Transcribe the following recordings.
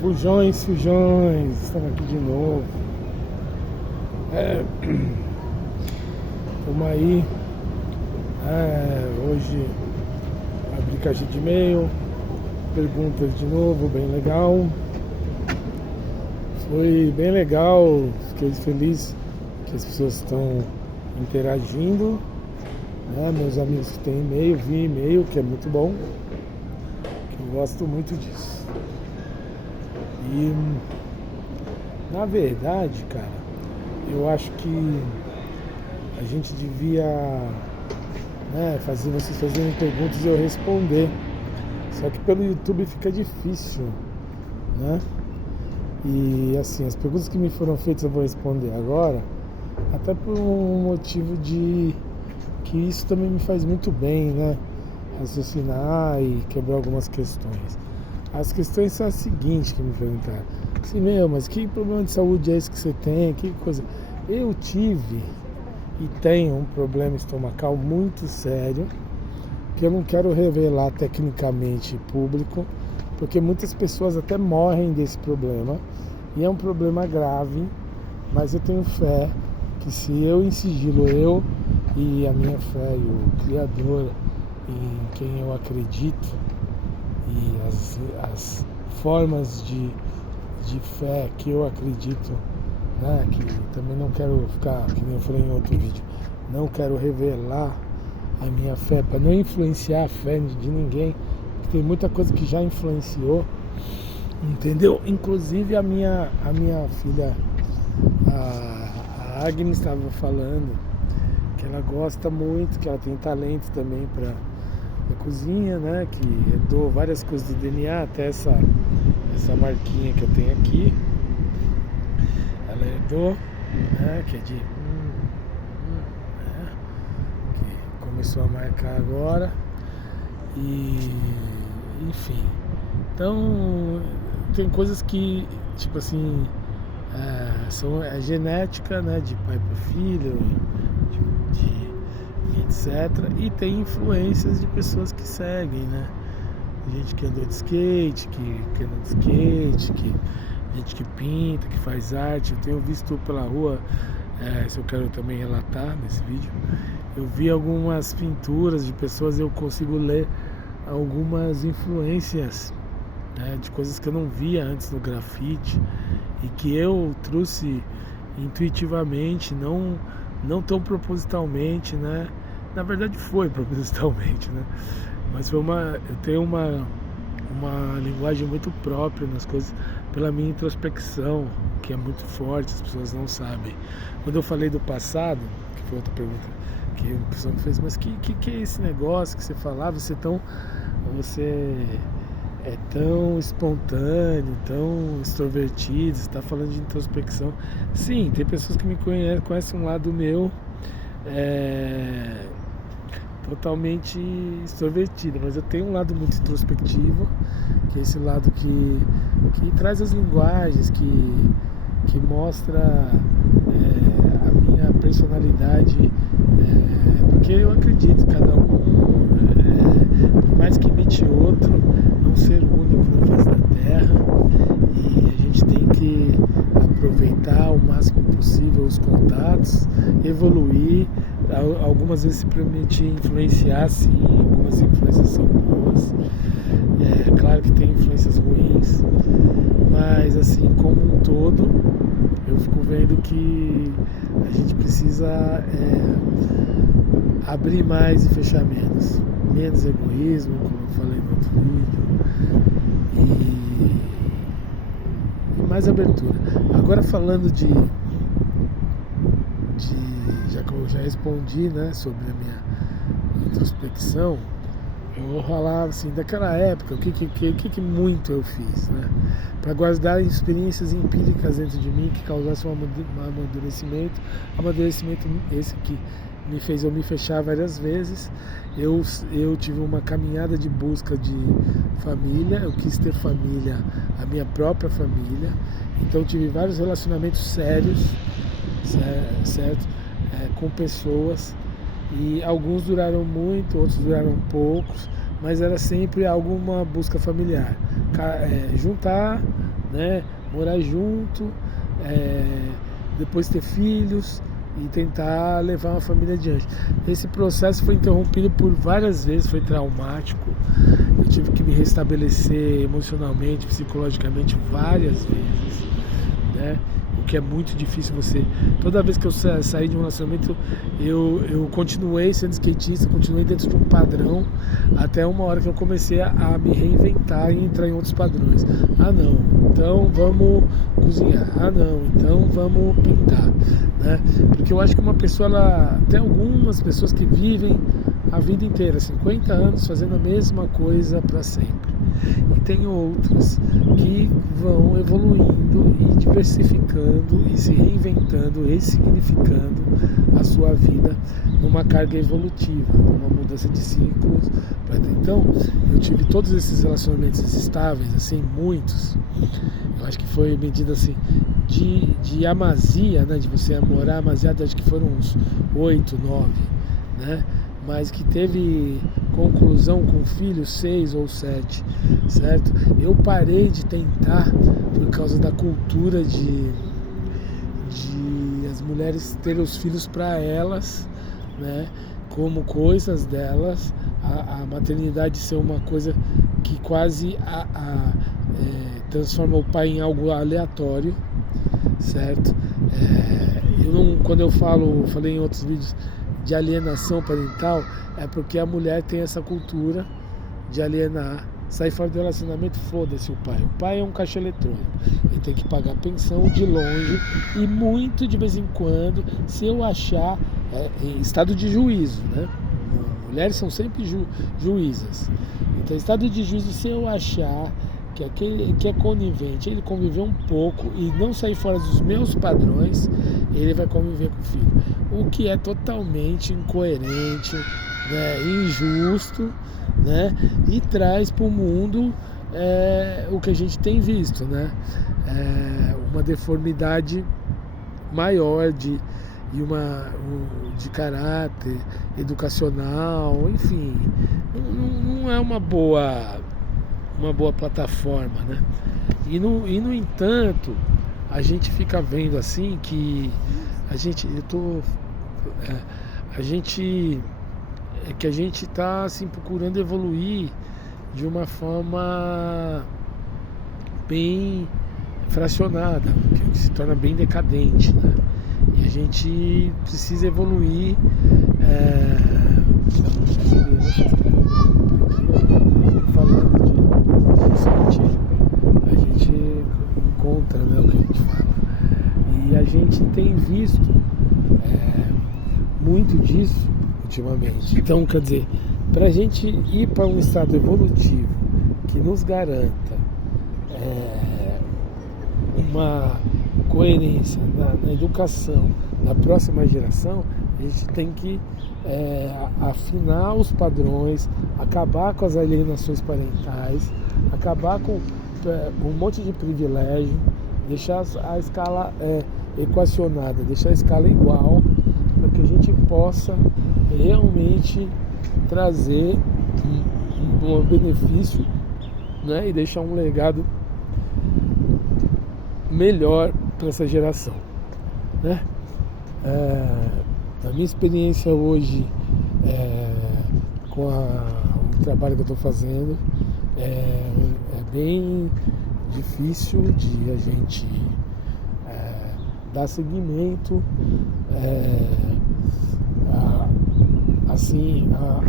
Fujões, estamos aqui de novo. Estamos aí. Hoje abri caixa de e-mail, perguntas de novo, bem legal. Foi bem legal, fiquei feliz que as pessoas estão interagindo, né? Meus amigos que têm e-mail, vi e-mail, que é muito bom, que eu gosto muito disso. E na verdade, cara, eu acho que a gente devia, né, fazer vocês fazerem perguntas e eu responder. Só que pelo YouTube fica difícil, né? E assim, as perguntas que me foram feitas eu vou responder agora, até por um motivo de que isso também me faz muito bem, né? Raciocinar e quebrar algumas questões. As questões são as seguintes que me perguntaram. Assim, mas que problema de saúde é esse que você tem? Que coisa? Eu tive e tenho um problema estomacal muito sério, que eu não quero revelar tecnicamente público, porque muitas pessoas até morrem desse problema, e é um problema grave, mas eu tenho fé que se eu em sigilo, eu e a minha fé e o Criador em quem eu acredito, e as formas de fé que eu acredito, né, que também não quero ficar, que nem eu falei em outro vídeo, não quero revelar a minha fé para não influenciar a fé de ninguém, porque tem muita coisa que já influenciou, entendeu? Inclusive a minha filha, a Agnes, estava falando que ela gosta muito, que ela tem talento também para a cozinha, né? Que herdou várias coisas do DNA, até essa marquinha que eu tenho aqui, ela herdou, né? Que é de né, que começou a marcar agora, e enfim, então tem coisas que, tipo assim, são genética, né? De pai para filho, etc. E tem influências de pessoas que seguem, né? Gente que andou de skate, que anda de skate, gente que pinta, que faz arte. Eu tenho visto pela rua, isso eu quero também relatar nesse vídeo. Eu vi algumas pinturas de pessoas, eu consigo ler algumas influências, né, de coisas que eu não via antes no grafite e que eu trouxe intuitivamente, não tão propositalmente, né? Na verdade foi propositalmente, né? Mas eu tenho uma linguagem muito própria nas coisas, pela minha introspecção, que é muito forte, as pessoas não sabem. Quando eu falei do passado, que foi outra pergunta que a pessoa me fez, mas que é esse negócio que você falava, você é tão espontâneo, tão extrovertido, você está falando de introspecção. Sim, tem pessoas que me conhecem um lado meu totalmente extrovertido, mas eu tenho um lado muito introspectivo, que é esse lado que traz as linguagens, que mostra a minha personalidade, porque eu acredito que cada um, por mais que imite outro, é um ser único na face da Terra, e a gente tem que aproveitar o máximo possível os contatos, evoluir. Algumas vezes se permitir influenciar, sim, algumas influências são boas, claro que tem influências ruins, mas assim, como um todo, eu fico vendo que a gente precisa abrir mais e fechar menos egoísmo, como eu falei no outro vídeo, e mais abertura. Agora falando já que eu já respondi, né, sobre a minha introspecção, eu vou falar assim, daquela época, o que muito eu fiz, né, para guardar experiências empíricas dentro de mim que causassem amadurecimento esse que me fez eu me fechar várias vezes. Eu tive uma caminhada de busca de família, eu quis ter família, a minha própria família, então tive vários relacionamentos sérios, certo? Com pessoas, e alguns duraram muito, outros duraram poucos, mas era sempre alguma busca familiar, juntar né? Morar junto, depois ter filhos e tentar levar uma família adiante. Esse processo foi interrompido por várias vezes, foi traumático. Eu tive que me restabelecer emocionalmente, psicologicamente várias vezes, né? O que é muito difícil você... Toda vez que eu saí de um relacionamento, eu continuei sendo skatista, continuei dentro de um padrão, até uma hora que eu comecei a me reinventar e entrar em outros padrões. Ah não, então vamos cozinhar. Ah não, então vamos pintar, né? Porque eu acho que uma pessoa, tem algumas pessoas que vivem a vida inteira, 50 anos, fazendo a mesma coisa para sempre. E tem outras que vão evoluindo e diversificando e se reinventando, ressignificando a sua vida numa carga evolutiva, numa mudança de ciclos. Então, eu tive todos esses relacionamentos estáveis, assim, muitos. Eu acho que foi medida assim de amasia, né? De você morar amasiado, acho que foram uns 8, 9, né? Mas que teve conclusão com filhos 6 ou 7, certo? Eu parei de tentar por causa da cultura de as mulheres terem os filhos para elas, né? Como coisas delas, a maternidade ser uma coisa que quase transforma o pai em algo aleatório, certo? Quando eu falei em outros vídeos de alienação parental, é porque a mulher tem essa cultura de alienar, sair fora do relacionamento, foda-se o pai. O pai é um caixa eletrônico, ele tem que pagar pensão de longe e muito de vez em quando, se eu achar, em estado de juízo, né? Mulheres são sempre juízas. Então, em estado de juízo, se eu achar que aquele que é conivente, ele conviver um pouco e não sair fora dos meus padrões, ele vai conviver com o filho. O que é totalmente incoerente, né, injusto, né, e traz para o mundo o que a gente tem visto, né, uma deformidade maior de caráter educacional, enfim, não é uma boa plataforma, né? E no entanto, a gente fica vendo assim que a gente está assim procurando evoluir de uma forma bem fracionada, que se torna bem decadente, né? E a gente precisa evoluir. Falando disso, a gente encontra, né, o que a gente fala. E a gente tem visto muito disso ultimamente. Então, quer dizer, para a gente ir para um estado evolutivo que nos garanta uma coerência na educação da próxima geração, a gente tem que afinar os padrões, acabar com as alienações parentais, acabar com um monte de privilégio, deixar a escala equacionada, deixar a escala igual, para que a gente possa realmente trazer um benefício, né, e deixar um legado melhor para essa geração, né? A minha experiência hoje com o trabalho que eu estou fazendo é bem difícil de a gente dar seguimento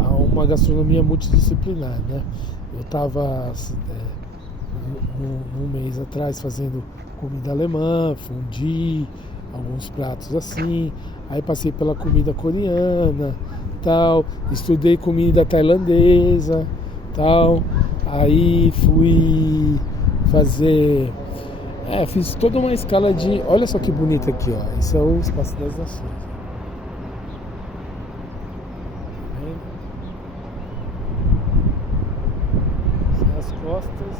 a uma gastronomia multidisciplinar, né? Eu estava um mês atrás fazendo comida alemã, fondue, alguns pratos assim, aí passei pela comida coreana, tal, estudei comida tailandesa, tal, aí fui fazer, fiz toda uma escala de, olha só que bonito aqui, ó, esse é o Espaço das Nações. Tá vendo? São as costas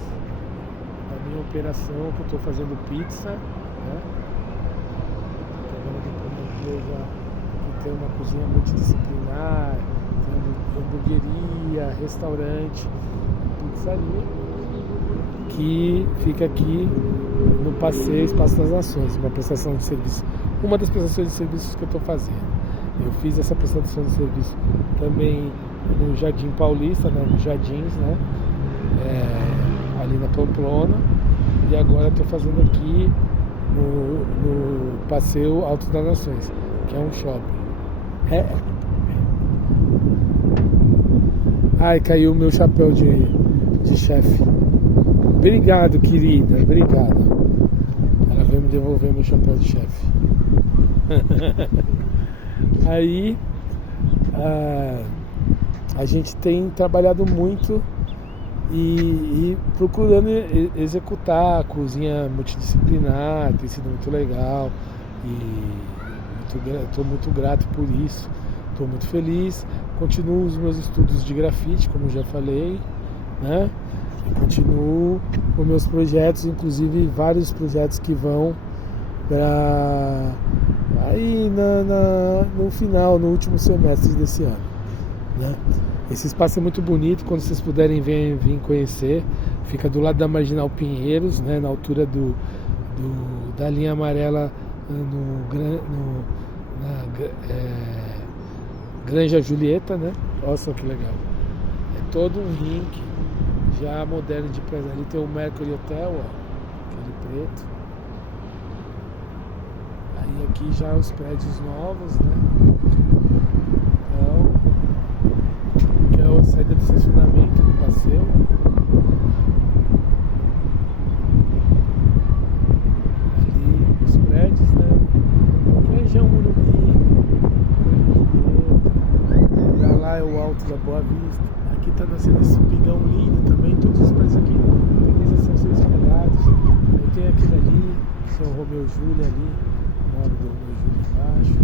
da minha operação que eu estou fazendo pizza, né? Que tem uma cozinha multidisciplinar, tem hamburgueria, restaurante, pizzaria, que fica aqui no passeio Espaço das Nações, uma prestação de serviço, uma das prestações de serviços que eu estou fazendo. Eu fiz essa prestação de serviço também no Jardim Paulista, né, nos Jardins, né, ali na Pamplona, e agora estou fazendo aqui no Passeio Alto das Nações, que é um shopping. Ai, caiu o meu chapéu de chefe. Obrigado, querida, obrigado. Ela veio me devolver meu chapéu de chefe. Aí a gente tem trabalhado muito e procurando executar a cozinha multidisciplinar, tem sido muito legal e estou muito grato por isso, estou muito feliz. Continuo os meus estudos de grafite, como já falei, né? Continuo com meus projetos, inclusive vários projetos que vão para aí no final, no último semestre desse ano, né? Esse espaço é muito bonito, quando vocês puderem vir conhecer, fica do lado da Marginal Pinheiros, né? Na altura da linha amarela Granja Julieta, né? Olha só que legal. É todo um rink já moderno de prédio. Ali tem o Mercury Hotel, ó, aquele preto. Aí aqui já os prédios novos, né? Então, que é a saída do estacionamento do passeio. Ali os prédios, né? Região Morumbi. Pra lá é o Alto da Boa Vista. Aqui tá nascendo esse pigão lindo também. Todos os prédios aqui tendência a ser espalhados. Aí tem aquele ali, São Romeu e Júlia ali, moro do Romeu e Júlia embaixo.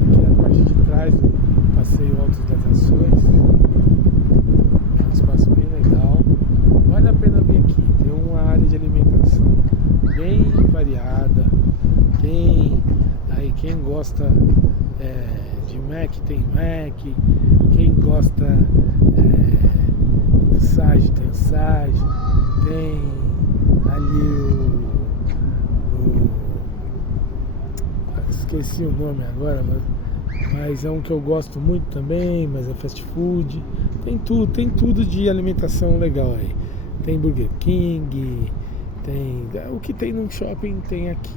Aqui é a parte de trás do Passeio Alto das Nações. É um espaço bem legal. Vale a pena vir aqui. Tem uma área de alimentação bem variada. Tem aí quem gosta de Mac, tem Mac. Quem gosta de Sage, tem Sage. Tem ali esqueci o nome agora, mas é um que eu gosto muito também, mas é fast food. Tem tudo de alimentação legal aí. Tem Burger King, tem o que tem no shopping tem aqui,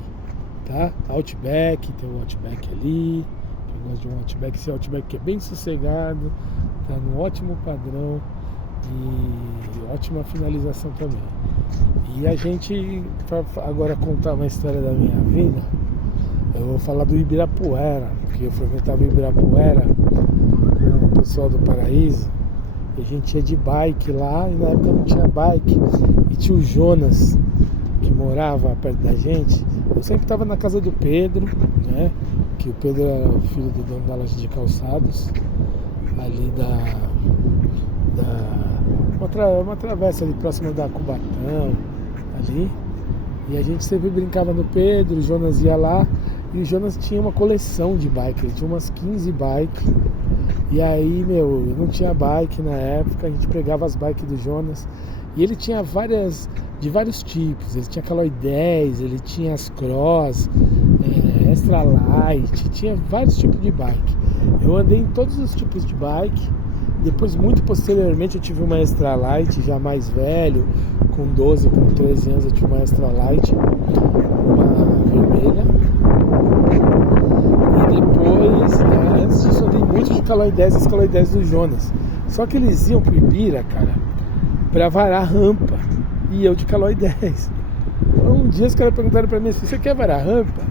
tá? Outback, tem um Outback ali. Quem gosta de um Outback, esse Outback que é bem sossegado, tá num ótimo padrão e ótima finalização também. E a gente, para agora contar uma história da minha vida, eu vou falar do Ibirapuera, porque eu frequentava o Ibirapuera com o pessoal do Paraíso. E a gente ia de bike lá, e na época não tinha bike. E tinha o Jonas, que morava perto da gente. Eu sempre estava na casa do Pedro, né? Que o Pedro era o filho do dono da loja de calçados, ali uma travessa ali próxima da Cubatão, ali. E a gente sempre brincava no Pedro, o Jonas ia lá. E o Jonas tinha uma coleção de bike, ele tinha umas 15 bikes. E aí, eu não tinha bike na época, a gente pegava as bikes do Jonas. E ele tinha de vários tipos. Ele tinha Caloi 10, ele tinha as Cross, Extra Light, tinha vários tipos de bike. Eu andei em todos os tipos de bike. Depois, muito posteriormente, eu tive uma Extra Light, já mais velho, com 12, com 13 anos, eu tive uma Extra Light, uma vermelha. E depois, antes disso, eu andei muito de Caloi 10, as Caloi 10 do Jonas. Só que eles iam pro Ibira, cara, pra varar rampa. E eu de Caloi 10. Então, um dia os caras perguntaram pra mim assim: você quer varar rampa?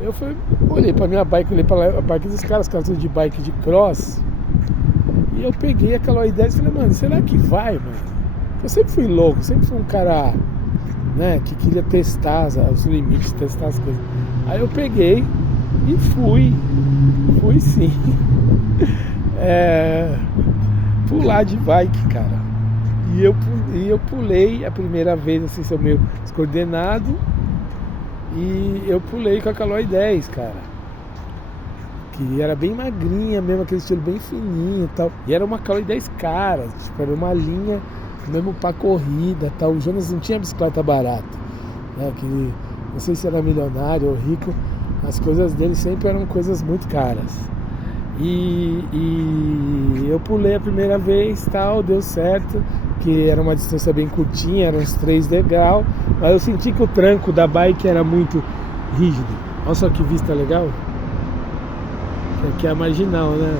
Eu olhei pra minha bike, olhei pra bike dos caras, tudo de bike de cross. E eu peguei a Caloi 10 e falei: mano, será que vai, mano? Eu sempre fui louco, sempre fui um cara, né, que queria testar os limites, testar as coisas. Aí eu peguei e fui sim, pular de bike, cara. E eu pulei a primeira vez, assim, sou meio descoordenado, e eu pulei com a Caloi 10, cara. Que era bem magrinha mesmo, aquele estilo bem fininho e tal. E era uma Caloi 10 cara, tipo, era uma linha mesmo pra corrida e tal. O Jonas não tinha bicicleta barata. né? Que não sei se era milionário ou rico, as coisas dele sempre eram coisas muito caras. E eu pulei a primeira vez, tal, deu certo, que era uma distância bem curtinha, eram uns 3 degraus, mas eu senti que o tranco da bike era muito rígido. Olha só que vista legal. Aqui é a Marginal, né?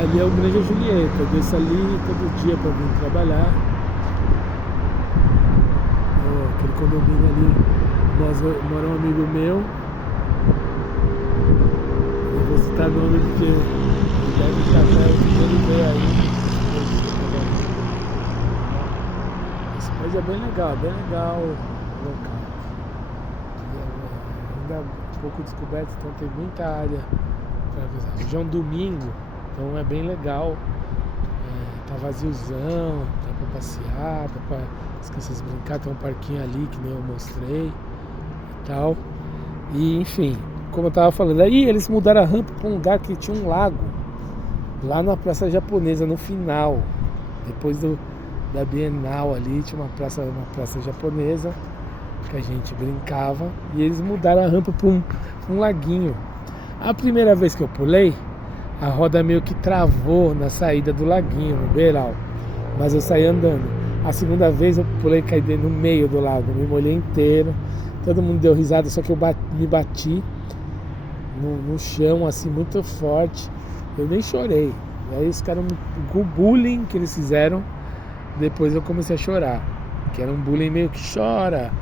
Ali é o Granja Julieta, eu desço ali todo dia para vir trabalhar. Aquele condomínio ali, mora um amigo meu. Eu vou citar nome porque ele deve estar perto, ele vê aí. Mas é bem legal o local. Ainda um pouco descoberto, então tem muita área para ver. Hoje é um domingo, então é bem legal. Tá vaziozão, dá pra passear, dá pra as crianças brincar, tem um parquinho ali que nem eu mostrei e tal. E enfim, como eu tava falando, aí eles mudaram a rampa pra um lugar que tinha um lago, lá na Praça Japonesa, no final, depois da Bienal ali, tinha uma praça japonesa que a gente brincava, e eles mudaram a rampa pra um laguinho. A primeira vez que eu pulei, a roda meio que travou na saída do laguinho, no beiral, mas eu saí andando. A segunda vez eu pulei e caí no meio do lago, me molhei inteiro, todo mundo deu risada, só que eu me bati no chão assim muito forte, eu nem chorei. Aí os caras, o bullying que eles fizeram, depois eu comecei a chorar, que era um bullying meio que chora,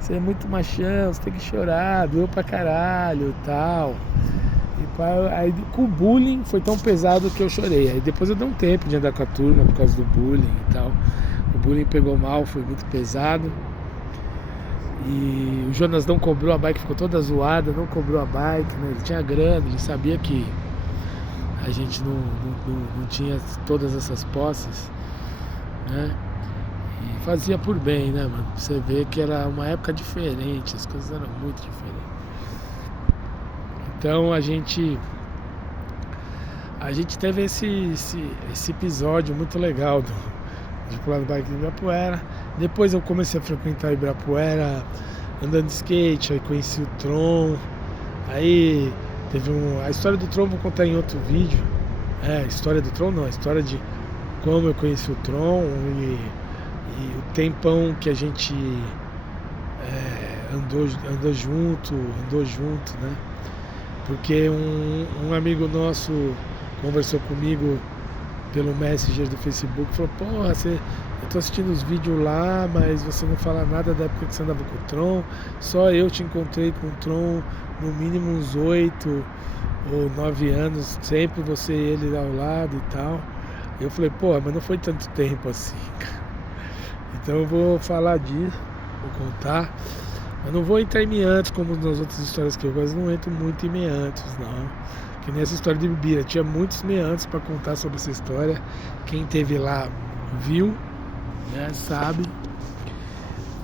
você é muito machão, você tem que chorar, doeu pra caralho e tal. Aí com o bullying foi tão pesado que eu chorei. Aí depois eu dei um tempo de andar com a turma por causa do bullying e tal. O bullying pegou mal, foi muito pesado. E o Jonas não cobrou a bike, ficou toda zoada, não cobrou a bike, né? Ele tinha grana, ele sabia que a gente não tinha todas essas posses, né? E fazia por bem, né, mano? Você vê que era uma época diferente, as coisas eram muito diferentes. Então a gente teve esse episódio muito legal de pular do bike de Ibirapuera. Depois eu comecei a frequentar Ibirapuera andando de skate, aí conheci o Tron. Aí teve a história do Tron, vou contar em outro vídeo. A história do Tron não, a história de como eu conheci o Tron e o tempão que a gente andou junto, né? Porque um amigo nosso conversou comigo pelo Messenger do Facebook, falou, porra, eu tô assistindo os vídeos lá, mas você não fala nada da época que você andava com o Tron, só eu te encontrei com o Tron no mínimo uns 8 ou 9 anos, sempre você e ele ao lado e tal. Eu falei, porra, mas não foi tanto tempo assim, cara. Então eu vou falar disso, vou contar. Eu não vou entrar em meandros como nas outras histórias que eu gosto, não entro muito em meandros, não. Que nem essa história de Ibira, tinha muitos meandros para contar sobre essa história. Quem esteve lá viu, né, sabe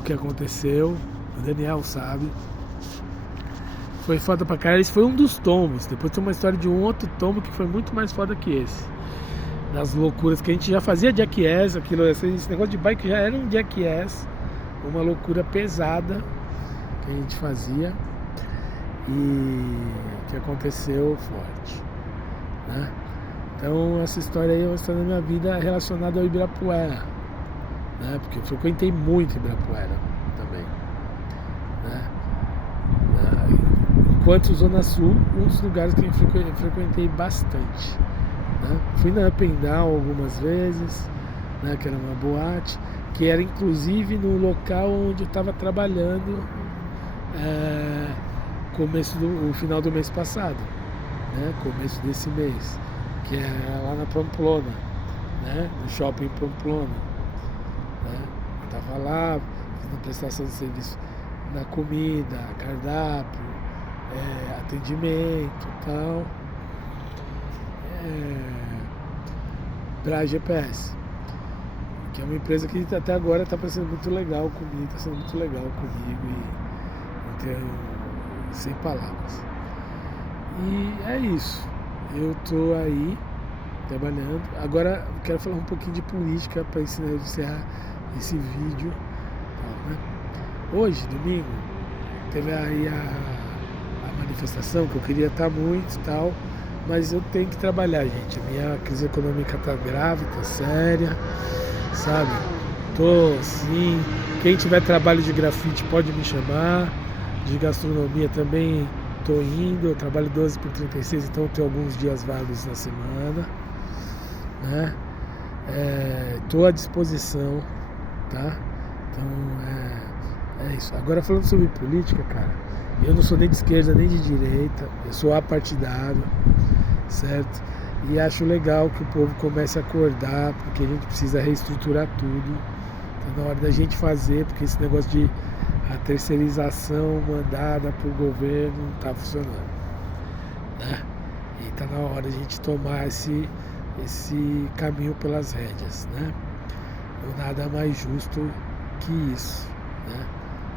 o que aconteceu. O Daniel sabe. Foi foda pra caralho. Esse foi um dos tombos. Depois tem uma história de um outro tombo que foi muito mais foda que esse. Das loucuras que a gente já fazia jackass, esse negócio de bike já era um jackass, uma loucura pesada que a gente fazia e que aconteceu forte, né? Então essa história aí é uma história da minha vida relacionada ao Ibirapuera, né? Porque eu frequentei muito Ibirapuera também, né? Enquanto Zona Sul, um dos lugares que eu frequentei bastante, né? Fui na Up and Down algumas vezes, né? Que era uma boate, que era inclusive no local onde eu estava trabalhando o final do mês passado, né? Começo desse mês, que é lá na Pamplona, né? No shopping Pamplona, né? Eu tava lá na prestação de serviço, na comida, cardápio, atendimento e tal, pra GPS, que é uma empresa que até agora está sendo muito legal comigo, e sem palavras. E é isso. Eu tô aí trabalhando. Agora eu quero falar um pouquinho de política para encerrar esse vídeo, né? Hoje, domingo, teve aí a manifestação que eu queria estar muito e tal, mas eu tenho que trabalhar, gente. A minha crise econômica tá grave, tá séria, sabe? Tô assim, quem tiver trabalho de grafite pode me chamar, de gastronomia também tô indo, eu trabalho 12 por 36, então eu tenho alguns dias vagos na semana, né? Tô à disposição, tá? Então é isso. Agora falando sobre política, cara, eu não sou nem de esquerda nem de direita, eu sou apartidário, certo? E acho legal que o povo comece a acordar, porque a gente precisa reestruturar tudo. Tá na hora da gente fazer, porque esse negócio de a terceirização mandada por governo não está funcionando, né? E está na hora de a gente tomar esse caminho pelas rédeas, né? Não nada mais justo que isso, né?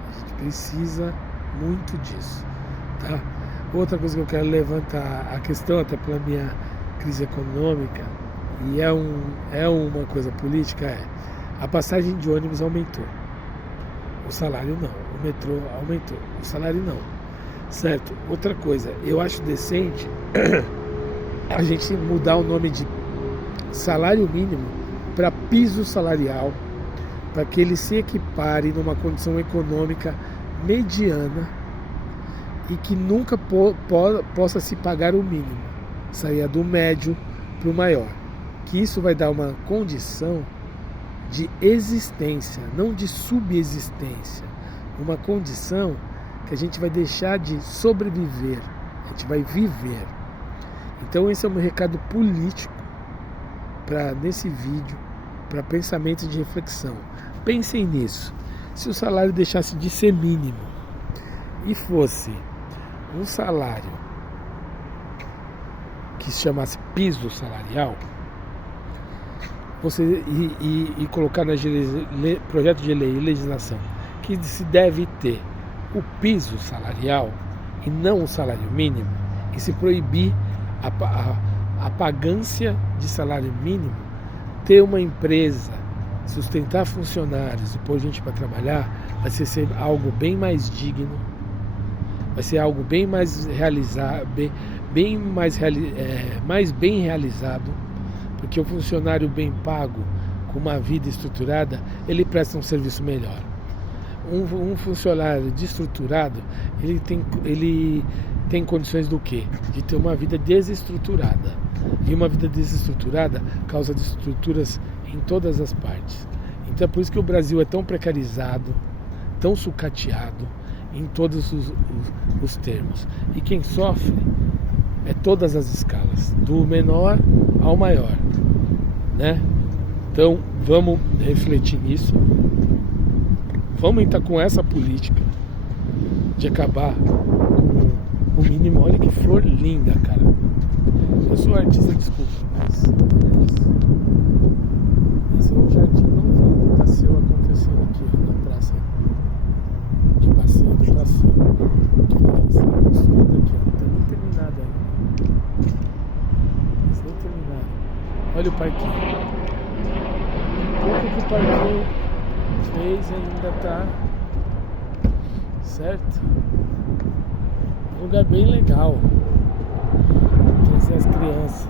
A gente precisa muito disso, tá? Outra coisa que eu quero levantar a questão, até pela minha crise econômica, e é uma coisa política, a passagem de ônibus aumentou, o salário não, o metrô aumentou, o salário não, certo? Outra coisa, eu acho decente a gente mudar o nome de salário mínimo para piso salarial, para que ele se equipare numa condição econômica mediana e que nunca possa se pagar o mínimo, saia do médio para o maior, que isso vai dar uma condição de existência, não de subexistência, uma condição que a gente vai deixar de sobreviver, a gente vai viver. Então esse é um recado político nesse vídeo, para pensamento de reflexão. Pensem nisso. Se o salário deixasse de ser mínimo e fosse um salário que se chamasse piso salarial, você e colocar no projeto de lei e legislação que se deve ter o piso salarial e não o salário mínimo, e se proibir a pagância de salário mínimo, ter uma empresa, sustentar funcionários e pôr gente para trabalhar, vai ser algo bem mais digno, vai ser algo bem mais realizado, mais bem realizado, porque o funcionário bem pago, com uma vida estruturada, ele presta um serviço melhor. Um funcionário desestruturado, ele tem condições do quê? De ter uma vida desestruturada. E uma vida desestruturada causa desestruturas em todas as partes. Então é por isso que o Brasil é tão precarizado, tão sucateado em todos os termos. E quem sofre é todas as escalas, do menor ao maior, né? Então vamos refletir nisso. Vamos entrar com essa política de acabar com o mínimo. Olha que flor linda, cara. Eu sou artista, desculpa, mas esse é um jardim novo, um passeio acontecendo aqui na praça. De passeio do passeio. Que está sendo construído aqui, ó. Não está nem terminado ainda. Mas nem terminado. Olha o parquinho. Pouco que o parquinho fez ainda tá certo. Um lugar bem legal. Trazer as crianças.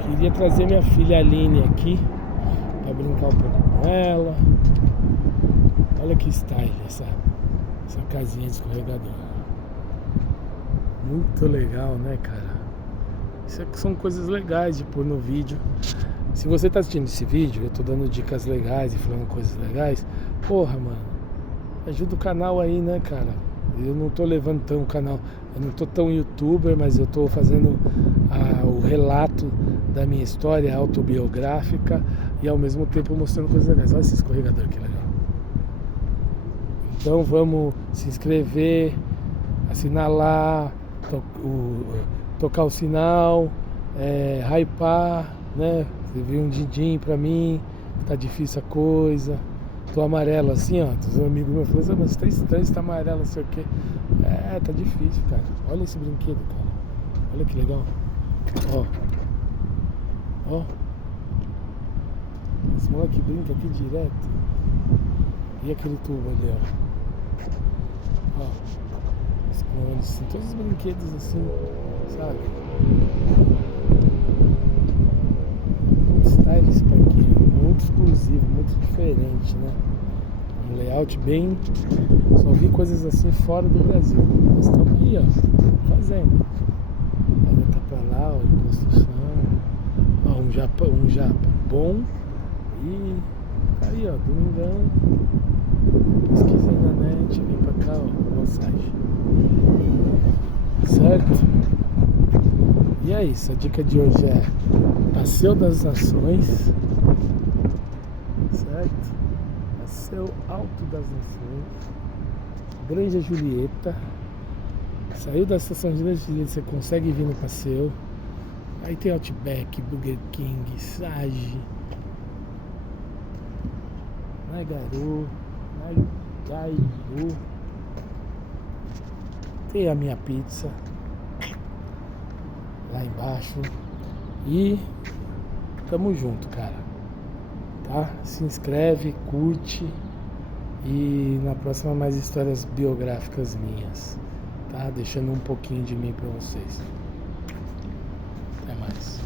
Queria trazer minha filha Aline aqui para brincar um pouco com ela. Olha que style essa casinha de escorregador. Muito legal, né, cara? Isso aqui são coisas legais de pôr no vídeo. Se você está assistindo esse vídeo, eu tô dando dicas legais e falando coisas legais. Porra, mano, ajuda o canal aí, né, cara? Eu não tô levando tão o canal, eu não tô tão youtuber, mas eu tô fazendo o relato da minha história autobiográfica e ao mesmo tempo mostrando coisas legais. Olha esse escorregador que legal. Então vamos se inscrever, assinalar, tocar o sinal, hypar, né? Você viu um din-din pra mim, tá difícil a coisa. Tô amarelo assim, ó. Os amigos meus falaram, mas tá estranho, você tá amarelo, não sei o quê. Tá difícil, cara. Olha esse brinquedo, cara. Olha que legal. Ó. Esse moleque brinca aqui direto. E aquele tubo ali, ó. Ó, os clones, assim, todos os brinquedos assim, sabe? Muito style esse parquinho, muito exclusivo, muito diferente, né? Um layout bem. Só vi coisas assim fora do Brasil. Mas estamos aí, ó, fazendo. Ainda tá pra lá, ó, em construção. Ó, um japa bom. E tá aí, ó, domingão. Pesquisa aí na net, vem pra cá, ó, massagem. Certo? E é isso, a dica de hoje é Passeio das Nações. Certo? Passeio Alto das Nações. Granja Julieta. Saiu da estação de Granja Julieta, você consegue vir no passeio. Aí tem Outback, Burger King, Sage, Nagaru, Nagaibu. Tem a minha pizza lá embaixo. E tamo junto, cara. Tá? Se inscreve, curte. E na próxima mais histórias biográficas minhas. Tá? Deixando um pouquinho de mim pra vocês. Até mais.